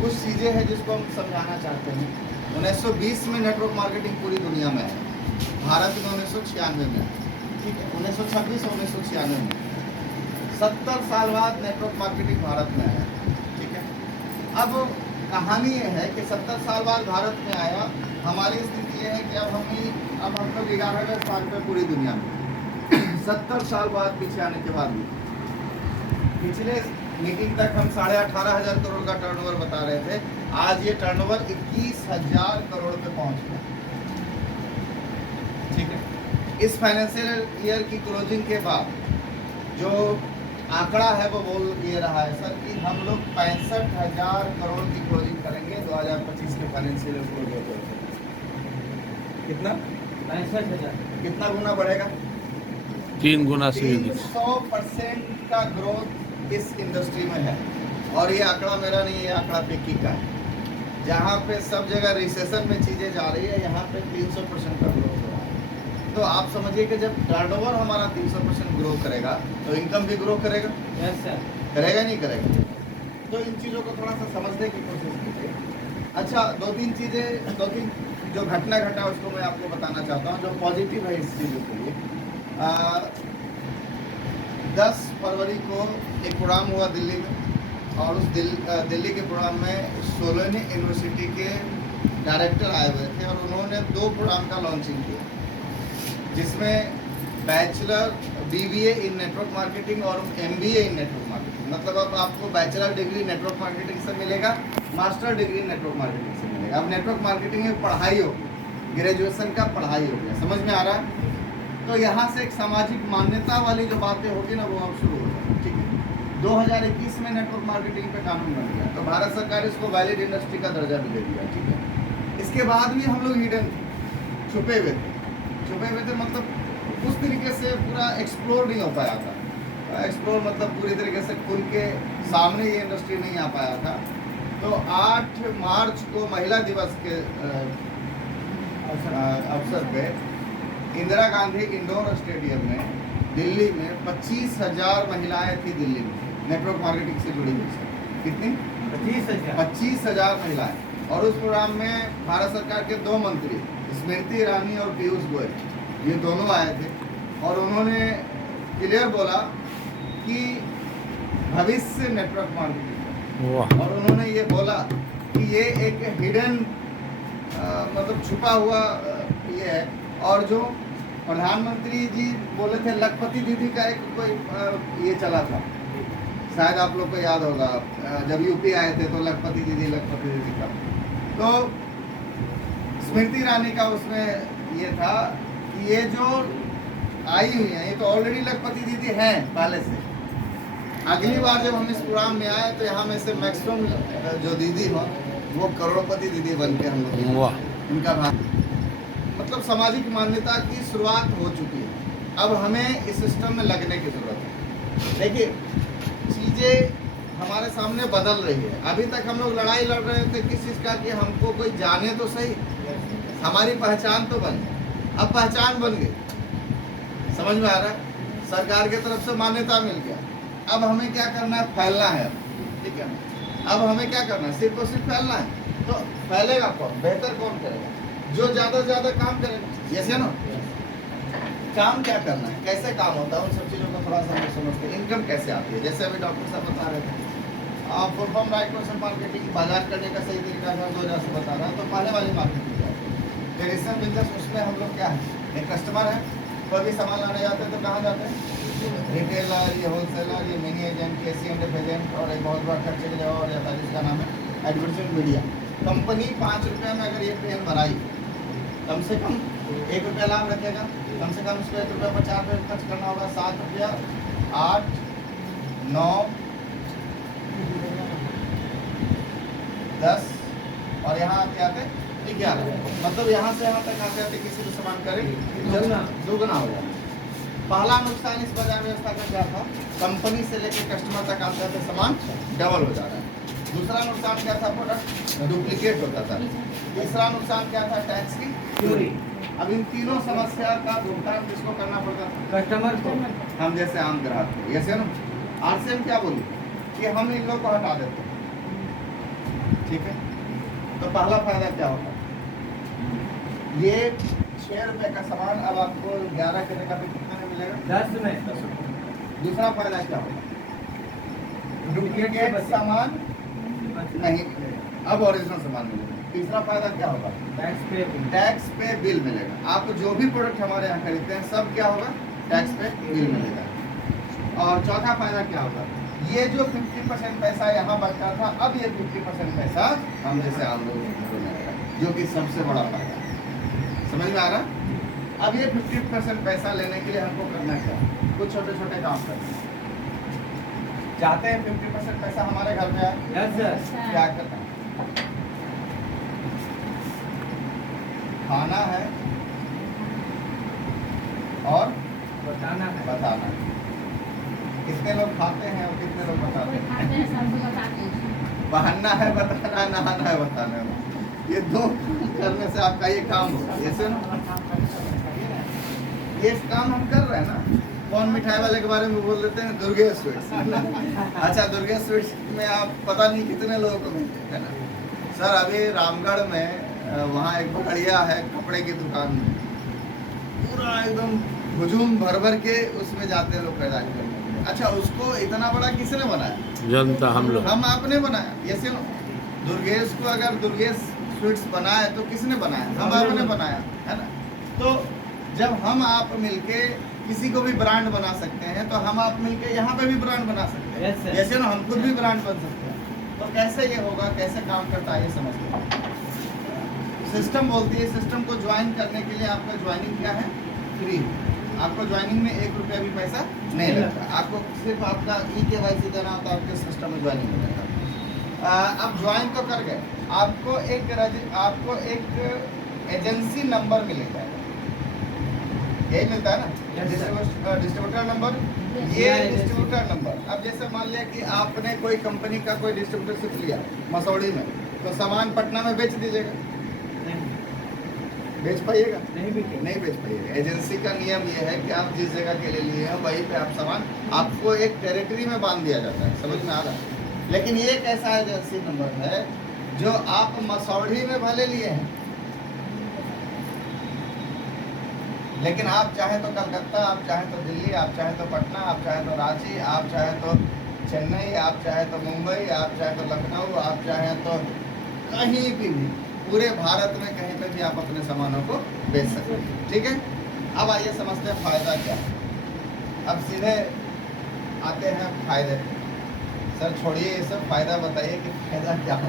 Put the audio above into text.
कुछ चीज़ें हैं जिसको हम समझाना चाहते हैं। 1920 में नेटवर्क मार्केटिंग पूरी दुनिया में है, भारत में 1996 में है, ठीक है, 1926 और 1996 में। 70 साल बाद नेटवर्क मार्केटिंग भारत में आया, ठीक है। अब कहानी ये है कि 70 साल बाद भारत में आया, हमारी स्थिति ये है कि अब हम लोग 11वें साल पे पूरी दुनिया में 70 साल बाद पीछे आने के बाद भी पिछले मीटिंग तक हम 18,500 करोड़ का टर्नओवर बता रहे थे, आज ये टर्नओवर 21,000 करोड़ पे पहुंच गया, ठीक है। इस फाइनेंशियल ईयर की क्लोजिंग के बाद जो आंकड़ा है वो बोल ये रहा है सर कि हम लोग 65,000 करोड़ की क्लोजिंग करेंगे 2025 के फाइनेंशियल ईयर क्लोज होते होते। कितना? 65,000। कितना गुना बढ़ेगा? 3 गुना से 300% का ग्रोथ इस इंडस्ट्री में है। और ये आंकड़ा मेरा नहीं है, ये आंकड़ा फिक्की का है। जहाँ पे सब जगह रिसेशन में चीज़ें जा रही है, यहाँ पे 300% का ग्रोथ हो रहा है। तो आप समझिए कि जब टर्नओवर हमारा 300% ग्रो करेगा तो इनकम भी ग्रो करेगा। Yes sir. करेगा नहीं करेगा? तो इन चीज़ों को थोड़ा सा समझने की कोशिश कीजिए। अच्छा, दो तीन जो घटना घटा उसको मैं आपको बताना चाहता हूँ जो पॉजिटिव है इस चीज़ों के लिए। 10 फरवरी को एक प्रोग्राम हुआ दिल्ली में, और उस दिल्ली के प्रोग्राम में सोलोनी यूनिवर्सिटी के डायरेक्टर आए हुए थे और उन्होंने 2 प्रोग्राम का लॉन्चिंग किया, जिसमें बैचलर BBA इन नेटवर्क मार्केटिंग और MBA इन नेटवर्क मार्केटिंग। मतलब अब आपको बैचलर डिग्री नेटवर्क मार्केटिंग से मिलेगा, मास्टर डिग्री नेटवर्क मार्केटिंग से मिलेगा। अब नेटवर्क मार्केटिंग में पढ़ाई होगी, ग्रेजुएशन का पढ़ाई हो गया, समझ में आ रहा है? तो यहाँ से एक सामाजिक मान्यता वाली जो बातें होगी ना वो अब शुरू हो जाए, ठीक है। 2021 में नेटवर्क मार्केटिंग पे कानून बन गया, तो भारत सरकार इसको वैलिड इंडस्ट्री का दर्जा भी दे दिया, ठीक है। इसके बाद भी हम लोग हिडन छुपे हुए थे, मतलब उस तरीके से पूरा एक्सप्लोर नहीं हो पाया था। एक्सप्लोर मतलब पूरी तरीके से खुल के सामने ये इंडस्ट्री नहीं आ पाया था। तो 8 मार्च को महिला दिवस के अवसर पे इंदिरा गांधी इंडोर स्टेडियम में दिल्ली में 25,000 महिलाएं थी दिल्ली में नेटवर्क मार्केटिंग से जुड़ी हुई। कितनी? 25,000 महिलाएं। और उस प्रोग्राम में भारत सरकार के 2 मंत्री स्मृति ईरानी और पीयूष गोयल, ये दोनों आए थे और उन्होंने क्लियर बोला कि भविष्य नेटवर्क मार्केटिंग, और उन्होंने ये बोला कि ये एक हिडन मतलब छुपा हुआ ये है। और जो प्रधानमंत्री जी बोले थे, लखपति दीदी का एक कोई ये चला था, शायद आप लोग को याद होगा, जब यूपी आए थे तो लखपति दीदी का। तो स्मृति ईरानी का उसमें ये था कि ये जो आई हुई है ये तो ऑलरेडी लखपति दीदी हैं पहले से। अगली बार जब हम इस प्रोग्राम में आए तो यहाँ में से मैक्सिमम जो दीदी हो वो करोड़पति दीदी बन के हम लोग उनका भाग, मतलब सामाजिक मान्यता की शुरुआत हो चुकी है। अब हमें इस सिस्टम में लगने की जरूरत है। देखिए, चीज़ें हमारे सामने बदल रही है। अभी तक हम लोग लड़ाई लड़ रहे थे किस चीज़ का कि हमको कोई जाने तो सही, हमारी पहचान तो बन गई। अब पहचान बन गई, समझ में आ रहा है? सरकार की तरफ से मान्यता मिल गया। अब हमें क्या करना है? फैलना है, ठीक है। अब हमें क्या करना है? सिर्फ और सिर्फ फैलना है। तो फैलेगा कौन? बेहतर कौन करेगा? जो ज़्यादा से ज़्यादा काम करेगा। जैसे ना काम क्या करना है, कैसे काम होता है, उन सब चीज़ों को थोड़ा सा हम समझते हैं। इनकम कैसे आती है, जैसे अभी डॉक्टर साहब बता रहे थे, फुल फॉर्म राइट मार्केटिंग, बाजार करने का सही तरीका था 2000 से बता रहा। तो पहले वाली मार्केटिंग क्या है? ट्रेडिशनल बिजनेस, उसमें हम लोग क्या है, एक कस्टमर है, कोई भी सामान लाने जाते हैं तो कहाँ जाते हैं? रिटेलर, ये होलसेलर, ये मिनी एजेंट, KC&F एजेंट, और एक बहुत बड़ा खर्चे की जगह और जाता है जिसका नाम है एडवर्टाइजमेंट मीडिया। कंपनी 5 रुपये में अगर ये पेन बनाई, कम से कम 1 रुपया लाभ रखेगा, कम से कम उसको 1 रुपया 50 रुपये खर्च करना होगा। 7 रुपया 8 9 10 और यहाँ आते आते 11, मतलब यहाँ से यहाँ तक आते आते किसी भी सामान करें दोगुना हो जाए। पहला नुकसान इस बाजार व्यवस्था का क्या था? कंपनी से लेकर कस्टमर तक आते आते सामान डबल हो जा रहा है। दूसरा नुकसान क्या था? प्रोडक्ट डुप्लीकेट होता था। तीसरा नुकसान क्या था? टैक्स की चोरी। अब इन तीनों समस्या का भुगतान किसको करना पड़ता था? कस्टमर को। हम जैसे आम ग्राहक को। ऐसे ना RCM क्या बोली कि हम इन लोग को हटा देते हैं, ठीक है, तो पहला फायदा क्या होगा, ये 6 रुपए का सामान अब आपको 11 के जगह पे कितने में मिलेगा, 10 में। 10 रुपए। दूसरा फायदा क्या होगा, डुप्लीकेट सामान नहीं मिलेगा, अब ओरिजिनल सामान मिलेगा। तीसरा फायदा क्या होगा, टैक्स पे बिल मिलेगा। आप जो भी प्रोडक्ट हमारे यहाँ खरीदते हैं सब क्या होगा, टैक्स पे बिल मिलेगा। और चौथा फायदा क्या होगा, ये जो 50% पैसा यहाँ बचता था, अब ये 50% पैसा हम जैसे आम लोगों को मिलेगा, जो कि सबसे बड़ा फायदा है। समझ में आ रहा। अब ये 50% पैसा लेने के लिए हमको करना क्या है, कुछ छोटे छोटे काम करना है। चाहते हैं 50% पैसा हमारे घर में आए, यस सर। क्या करना है, खाना है और बताना है। बताना है। कितने लोग खाते हैं और कितने लोग बताते हैं, बहाना है बताना, नहाना है बताना है, ये दो करने से आपका ये काम होगा। ऐसे ये काम हम कर रहे हैं ना। कौन मिठाई वाले के बारे में बोल देते हैं, दुर्गेश स्वीट्स। अच्छा, दुर्गेश स्वीट्स में आप पता नहीं कितने लोगों को मिलते हैं ना सर। अभी रामगढ़ में वहाँ एक पकड़िया है कपड़े की दुकान में, पूरा एकदम हुजूम भर भर के उसमें जाते हैं लोग खरीदारी करने के लिए। अच्छा, उसको इतना बड़ा किसने बनाया, जनता हम लोग। हम आपने बनाया। जैसे दुर्गेश को अगर दुर्गेश स्वीट्स बनाया तो किसने बनाया, हम आपने बनाया, है ना। तो जब हम आप मिलके किसी को भी ब्रांड बना सकते हैं, तो हम आप मिलके यहाँ पे भी ब्रांड बना सकते हैं। Yes, sir. जैसे ना हम खुद भी ब्रांड बन सकते हैं। तो कैसे ये होगा, कैसे काम करता है, ये समझते हैं। सिस्टम बोलती है, सिस्टम को ज्वाइन करने के लिए आपका ज्वाइनिंग क्या है, फ्री। आपको ज्वाइनिंग में 1 रुपया भी पैसा नहीं लगता। आपको सिर्फ आपका eKYC देना होता है, आपके सिस्टम में ज्वाइनिंग हो जाएगा। अब ज्वाइन तो कर गए, आपको एक एजेंसी नंबर मिलेगा, यही मिलता है ना, डिस्ट्रीब्यूटर नंबर। ये डिस्ट्रीब्यूटर नंबर, अब जैसे मान लिया कि आपने कोई कंपनी का कोई डिस्ट्रीब्यूटरशिप लिया मसौड़ी में, तो सामान पटना में बेच दीजिएगा, बेच पाइएगा, नहीं बेच पाइएगा। एजेंसी का नियम ये है कि आप जिस जगह के लिए लिए हैं वहीं पे आप सामान, आपको एक टेरिटरी में बांध दिया जाता है। समझ में आ रहा है। लेकिन ये एक ऐसा एजेंसी नंबर है जो आप मसौड़ी में भले लिए हैं, लेकिन आप चाहे तो कलकत्ता, आप चाहे तो दिल्ली, आप चाहे तो पटना, आप चाहे तो रांची, आप चाहे तो चेन्नई, आप चाहे तो मुंबई, आप चाहे तो लखनऊ, आप चाहे तो कहीं भी पूरे भारत में कहीं पे भी आप अपने सामानों को बेच सकते हैं। ठीक है, अब आइए समझते हैं फायदा क्या है। अब सीधे आते हैं फायदे। सर छोड़िए ये सब, फायदा बताइए कि फायदा क्या है।